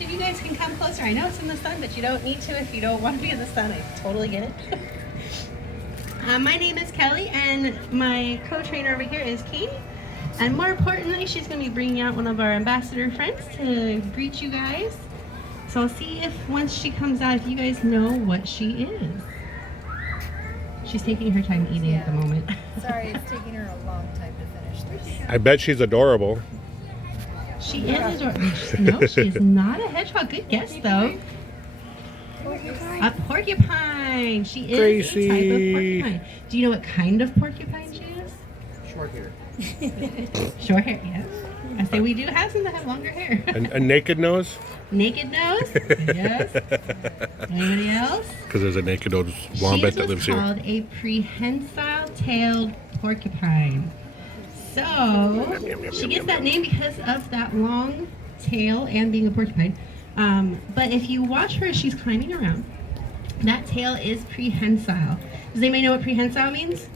if you guys can come closer. I know it's in the sun, but you don't need to if you don't want to be in the sun. I totally get it. My name is Kelly, and my co-trainer over here is Katie. And more importantly, she's going to be bringing out one of our ambassador friends to greet you guys. So I'll see if once she comes out, if you guys know what she is. She's taking her time eating at the moment. Sorry, it's taking her a long time to finish this. I bet she's adorable. She is adorable. No, she is not a hedgehog. Good guess, though. A porcupine. She is Gracie. a type of porcupine. Do you know what kind of porcupine she is? Short hair. Short hair, yes. I say we do have some that have longer hair. A naked nose? Naked nose? Yes. Anybody else? Because there's a naked nose wombat that lives She here. was called a prehensile-tailed porcupine. So, she gets that name because of that long tail and being a porcupine. But if you watch her as she's climbing around, that tail is prehensile. Does anybody know what prehensile means?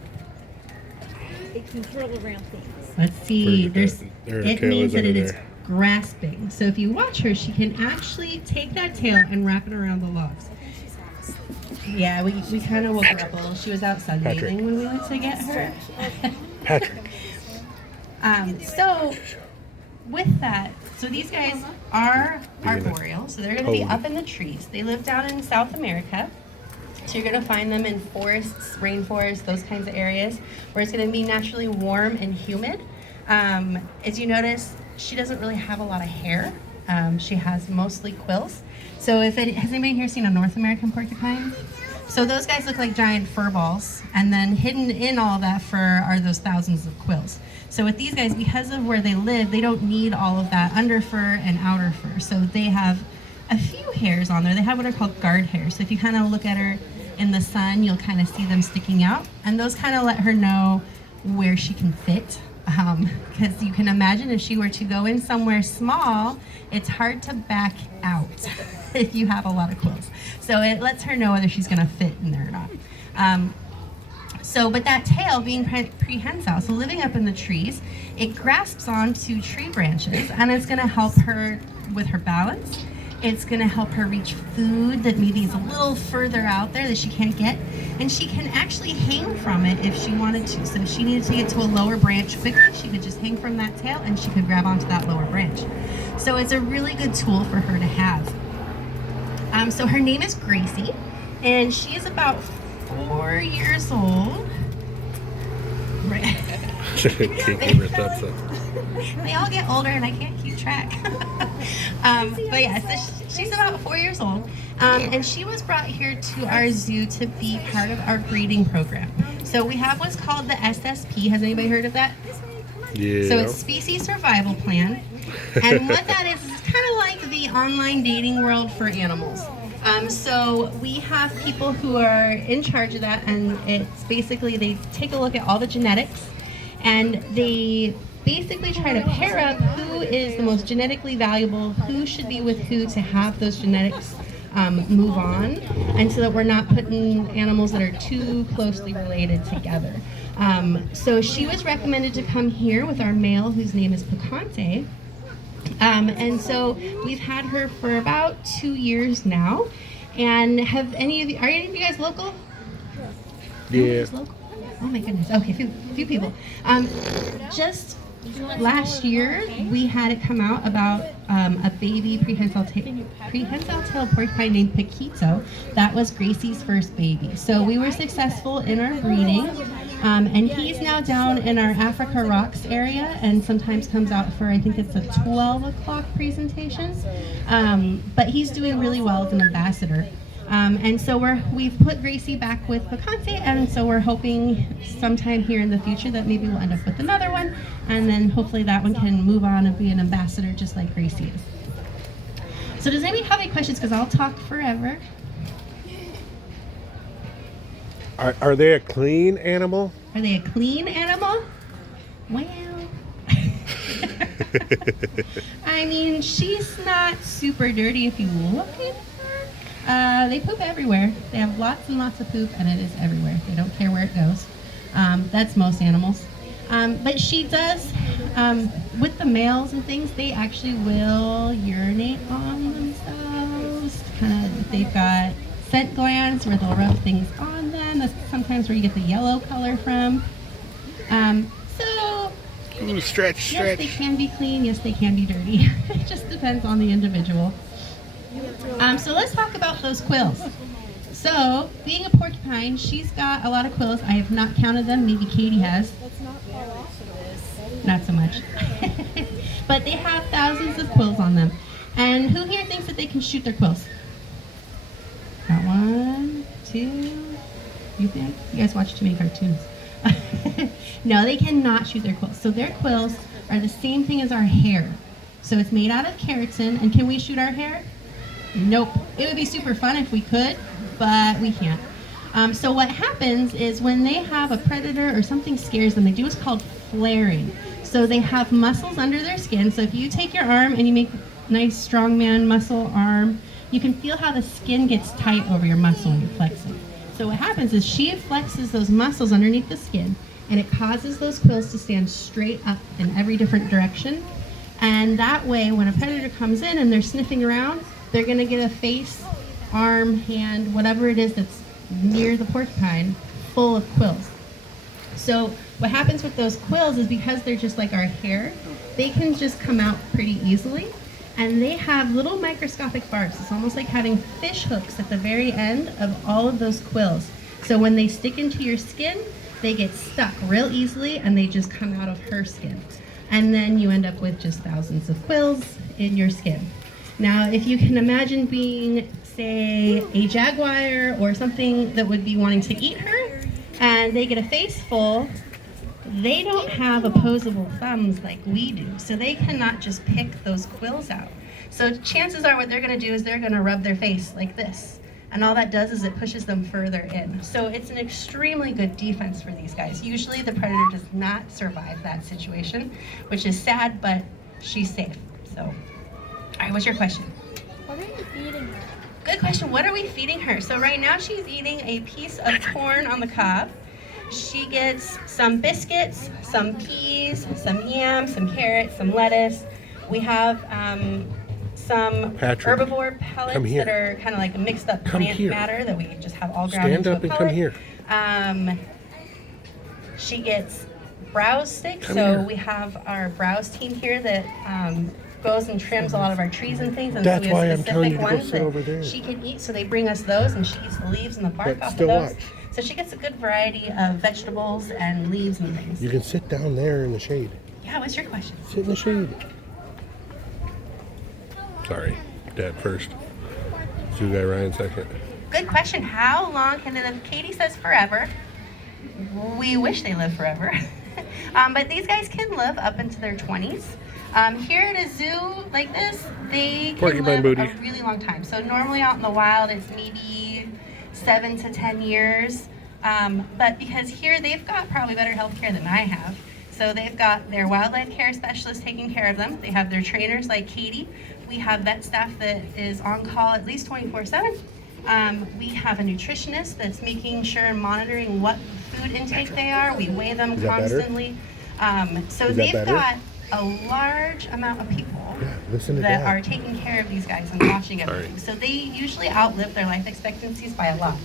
It can curl around things. Let's see. There her It tail means is that under it is there. grasping. So if you watch her, she can actually take that tail and wrap it around the logs. Yeah, we kind of woke her up a little. She was out sunbathing when we went to get her. Patrick. So with that, so these guys are arboreal, so they're going to be up in the trees. They live down in South America. So you're going to find them in forests, rainforests, those kinds of areas where it's going to be naturally warm and humid. As you notice, she doesn't really have a lot of hair. She has mostly quills. So has anybody here seen a North American porcupine? So those guys look like giant fur balls, and then hidden in all that fur are those thousands of quills. So with these guys, because of where they live, they don't need all of that under fur and outer fur. So they have a few hairs on there. They have what are called guard hairs. So if you kind of look at her in the sun, you'll kind of see them sticking out, and those kind of let her know where she can fit. Because you can imagine if she were to go in somewhere small, it's hard to back out if you have a lot of quills. So it lets her know whether she's going to fit in there or not. But that tail being prehensile, so living up in the trees, it grasps onto tree branches, and it's going to help her with her balance. It's going to help her reach food that maybe is a little further out there that she can't get. And she can actually hang from it if she wanted to. So if she needed to get to a lower branch quickly, she could just hang from that tail and she could grab onto that lower branch. So it's a really good tool for her to have. So her name is Gracie, and she is about 4 years old. Right. They all get older and I can't keep track. But yeah, so she's about 4 years old. And she was brought here to our zoo to be part of our breeding program. So we have what's called the SSP. Has anybody heard of that? Yeah. So it's Species Survival Plan. And what that is kind of like the online dating world for animals. So we have people who are in charge of that, and it's basically they take a look at all the genetics, and they basically try to pair up who is the most genetically valuable, who should be with who to have those genetics move on, and so that we're not putting animals that are too closely related together. So she was recommended to come here with our male, whose name is Picante. And so we've had her for about 2 years now. And are any of you guys local? Yeah. Local? Oh my goodness. Okay, a few people. Just last year, we had it come out about a baby prehensile tail porcupine named Paquito. That was Gracie's first baby. So we were successful in our breeding. And he's now down in our Africa Rocks area and sometimes comes out for, I think it's a 12 o'clock presentation. But he's doing really well as an ambassador. And so we've put Gracie back with Picante, and so we're hoping sometime here in the future that maybe we'll end up with another one, and then hopefully that one can move on and be an ambassador just like Gracie is. So does anybody have any questions? Because I'll talk forever. Are they a clean animal? Are they a clean animal? Well, I mean, she's not super dirty if you look at her. They poop everywhere. They have lots and lots of poop, and it is everywhere. They don't care where it goes. That's most animals. But she does, with the males and things, they actually will urinate on themselves. They've got scent glands where they'll rub things on them. That's sometimes where you get the yellow color from. So A little stretch, yes, they can be clean. Yes, they can be dirty. It just depends on the individual. So let's talk about those quills. So being a porcupine, she's got a lot of quills. I have not counted them. Maybe Katie has. Let's not fall off of this. Not so much. But they have thousands of quills on them. And who here thinks that they can shoot their quills? Got one, two. You think? You guys watch too many cartoons. No, they cannot shoot their quills. So their quills are the same thing as our hair. So it's made out of keratin. And can we shoot our hair? Nope. It would be super fun if we could, but we can't. So what happens is when they have a predator or something scares them, they do what's called flaring. So they have muscles under their skin. So if you take your arm and you make a nice strongman muscle arm, you can feel how the skin gets tight over your muscle when you flex it. So what happens is she flexes those muscles underneath the skin, and it causes those quills to stand straight up in every different direction. And that way, when a predator comes in and they're sniffing around, they're gonna get a face, arm, hand, whatever it is that's near the porcupine, full of quills. So what happens with those quills is because they're just like our hair, they can just come out pretty easily. And they have little microscopic barbs. It's almost like having fish hooks at the very end of all of those quills. So when they stick into your skin, they get stuck real easily and they just come out of her skin. And then you end up with just thousands of quills in your skin. Now, if you can imagine being, say, a jaguar or something that would be wanting to eat her, and they get a face full, they don't have opposable thumbs like we do, so they cannot just pick those quills out. So chances are what they're gonna do is they're gonna rub their face like this, and all that does is it pushes them further in. So it's an extremely good defense for these guys. Usually the predator does not survive that situation, which is sad, but she's safe. So, all right, what's your question? What are you feeding her? Good question. What are we feeding her? So right now she's eating a piece of corn on the cob. She gets some biscuits, some peas, some yam, some carrots, some lettuce. We have some Patrick, herbivore pellets come here. that are kind of like a mixed up Come plant here. matter that we just have all ground Stand into up a and come pellet. here. She gets browse sticks. Come So here. we have our browse team here that goes and trims a lot of our trees and things. And That's so we why have I'm telling you specific to go ones sit that over there. she can eat. So they bring us those, and she eats the leaves and the bark But off still of those. watch. So she gets a good variety of vegetables and leaves and things. You can sit down there in the shade. Yeah, what's your question? Sit in the shade. Sorry, Dad first. Zoo guy Ryan second. Good question. How long can they live? Katie says forever. We wish they live forever. But these guys can live up into their 20s. Here at a zoo like this, they can Porcupine live booty. a really long time. So normally out in the wild, it's maybe 7 to 10 years. But because here they've got probably better health care than I have. So they've got their wildlife care specialists taking care of them. They have their trainers like Katie. We have vet staff that is on call at least 24/7. We have a nutritionist that's making sure and monitoring what food intake they are. We weigh them Is that better? constantly. So Is that they've better? got a large amount of people Yeah, listen to that Dad. are taking care of these guys and watching everything. So they usually outlive their life expectancies by a lot.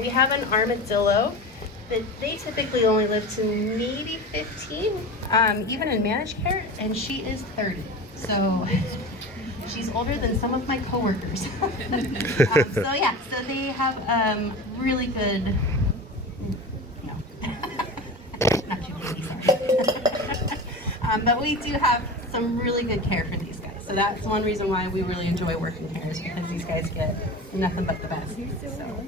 We have an armadillo that they typically only live to maybe 15, even in managed care, and she is 30. So she's older than some of my coworkers. So yeah, so they have really good, no, not too baby, sorry. But we do have some really good care for these guys. So that's one reason why we really enjoy working here, is because these guys get nothing but the best. So,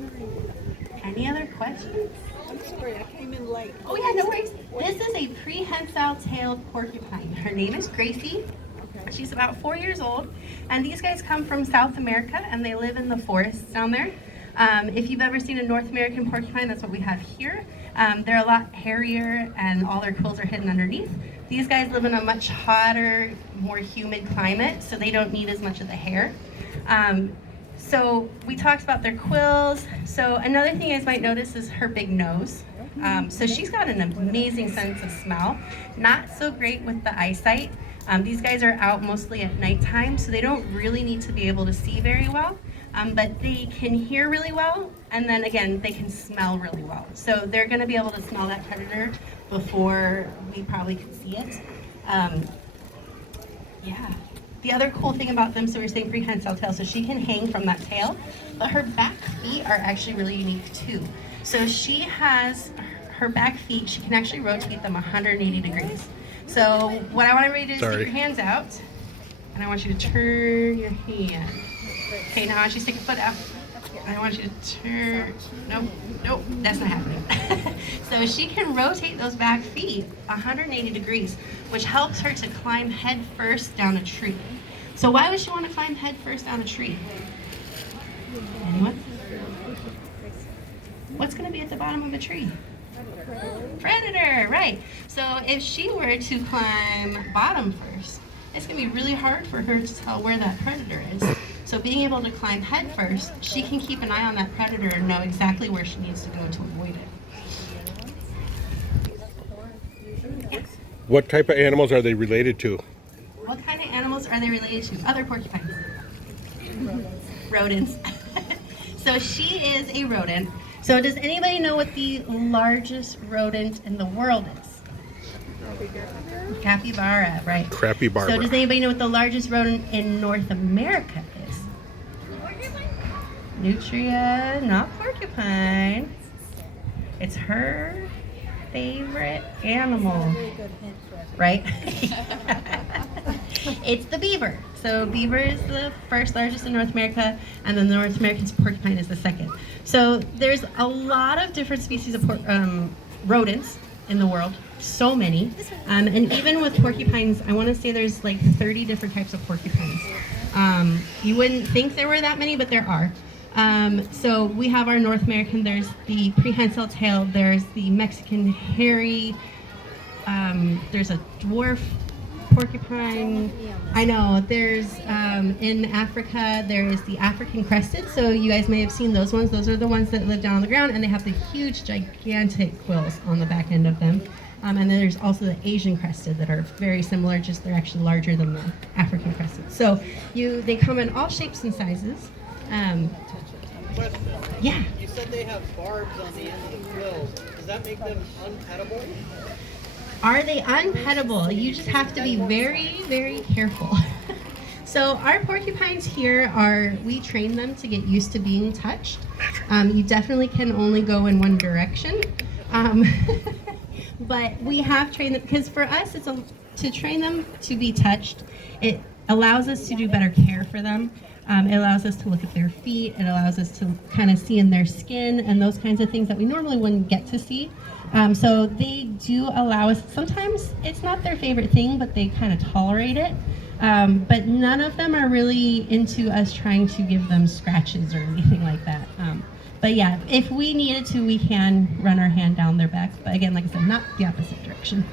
any other questions? I'm sorry, I came in late. Oh yeah, no worries. This is a prehensile-tailed porcupine. Her name is Gracie. She's about 4 years old, and these guys come from South America, and they live in the forests down there. If you've ever seen a North American porcupine, that's what we have here. They're a lot hairier, and all their quills are hidden underneath. These guys live in a much hotter, more humid climate, so they don't need as much of the hair. So we talked about their quills. So another thing you guys might notice is her big nose. So she's got an amazing sense of smell. Not so great with the eyesight. These guys are out mostly at nighttime, so they don't really need to be able to see very well. but they can hear really well, and then again, they can smell really well. So they're going to be able to smell that predator before we probably can see it. Yeah. The other cool thing about them, so we're saying prehensile tail, so she can hang from that tail, but her back feet are actually really unique too. So she has her back feet, she can actually rotate them 180 degrees. So what I want everybody to do is stick your hands out, and I want you to turn your hand. Okay, now I want you to stick your foot out. I want you to turn, nope, that's not happening. So she can rotate those back feet 180 degrees, which helps her to climb head first down a tree. So why would she want to climb head first down a tree? Anyone? What's going to be at the bottom of a tree? Predator, right. So if she were to climb bottom first, it's going to be really hard for her to tell where that predator is. So being able to climb head first, she can keep an eye on that predator and know exactly where she needs to go to avoid it. What type of animals are they related to? What kind of animals are they related to? Other porcupines. Rodents. So she is a rodent. So does anybody know what the largest rodent in the world is? Capybara, right. Capybara. So does anybody know what the largest rodent in North America is? Nutria, not porcupine. It's her favorite animal, right? It's the beaver. So beaver is the first largest in North America, and then the North American porcupine is the second. So there's a lot of different species of rodents in the world, so many. And even with porcupines, I want to say there's like 30 different types of porcupines. You wouldn't think there were that many, but there are. So we have our North American, there's the prehensile tail, there's the Mexican hairy, there's a dwarf porcupine. I know, there's in Africa, there is the African crested, so you guys may have seen those ones. Those are the ones that live down on the ground, and they have the huge, gigantic quills on the back end of them. And then there's also the Asian crested that are very similar, just they're actually larger than the African crested. So they come in all shapes and sizes. Question. Yeah. You said they have barbs on the end of the quills. Does that make them unpettable? Are they unpettable? You just have to be very, very careful. So our porcupines here we train them to get used to being touched. You definitely can only go in one direction. But we have trained them, because for us, to train them to be touched, it allows us to do better care for them. It allows us to look at their feet. It allows us to kind of see in their skin and those kinds of things that we normally wouldn't get to see. So they do allow us, sometimes it's not their favorite thing, but they kind of tolerate it. But none of them are really into us trying to give them scratches or anything like that. But yeah, if we needed to, we can run our hand down their backs. But again, like I said, not the opposite direction.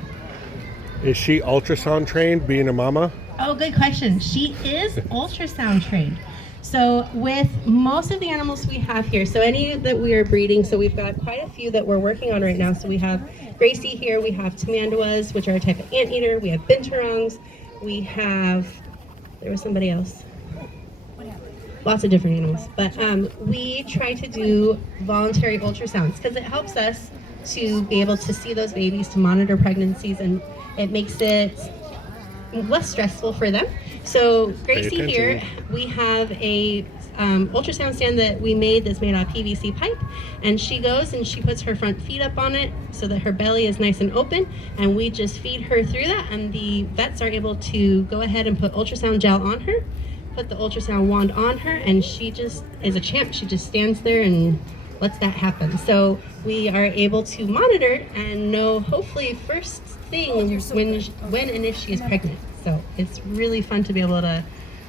Is she ultrasound trained, being a mama? Oh, good question. She is ultrasound trained. So with most of the animals we have here, so any that we are breeding, so we've got quite a few that we're working on right now. So we have Gracie here, we have tamanduas, which are a type of anteater, we have binturongs, we have, there was somebody else. Lots of different animals. But we try to do voluntary ultrasounds because it helps us to be able to see those babies, to monitor pregnancies, and it makes it less stressful for them. So Gracie here, we have a ultrasound stand that we made that's made out of PVC pipe, and she goes and she puts her front feet up on it so that her belly is nice and open, and we just feed her through that, and the vets are able to go ahead and put ultrasound gel on her, put the ultrasound wand on her, and she just is a champ. She just stands there and lets that happen. So we are able to monitor and know hopefully first thing when and if she is pregnant. So it's really fun to be able to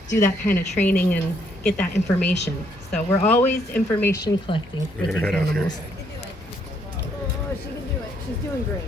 do that kind of training and get that information. So we're always information collecting with these animals. Oh, she can do it. She's doing great.